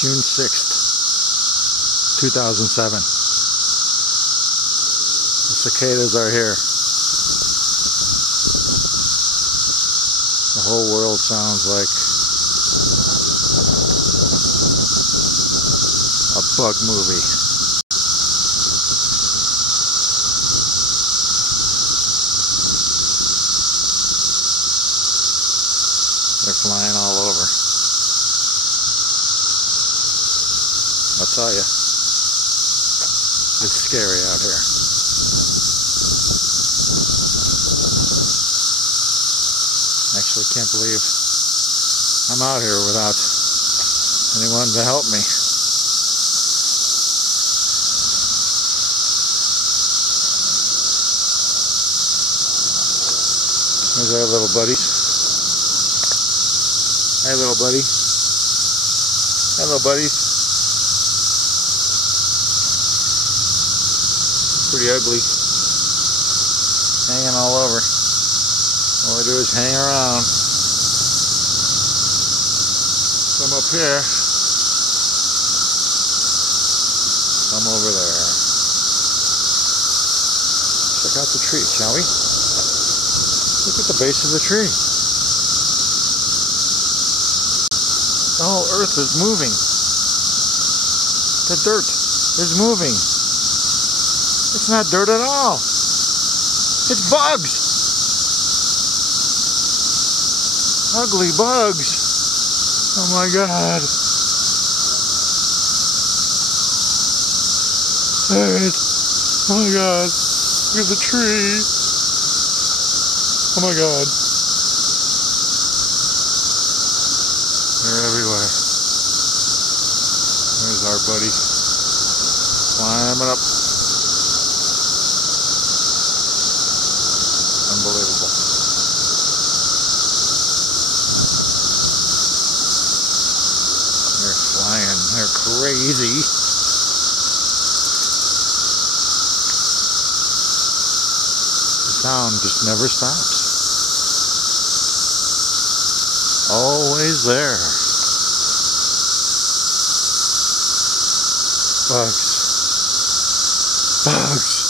June 6th, 2007. The cicadas are here. The whole world sounds like a bug movie. They're flying all over. I'll tell you, it's scary out here. Actually, can't believe I'm out here without anyone to help me. There's our little buddies. Hey, little buddy. Hello, buddies. Pretty ugly. Hanging all over. All I do is hang around. Some up here. Some over there. Check out the tree, shall we? Look at the base of the tree. The whole earth is moving. The dirt is moving. It's not dirt at all. It's bugs. Ugly bugs. Oh my God. There it is. Oh my God. Look at the tree. Oh my God. They're everywhere. There's our buddy. Climbing up. Unbelievable. They're flying. They're crazy. The sound just never stops. Always there. Bugs. Bugs.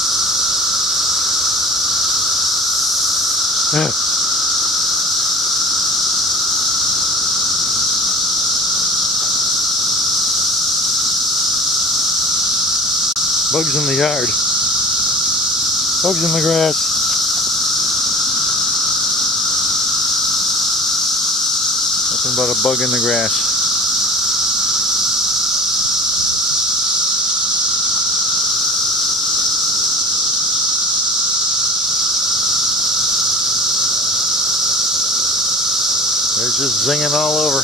Bugs in the yard. Bugs in the grass. Nothing but a bug in the grass. They're just zinging all over.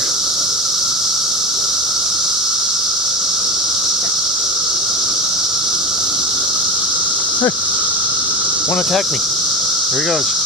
Hey, want to attack me. Here he goes.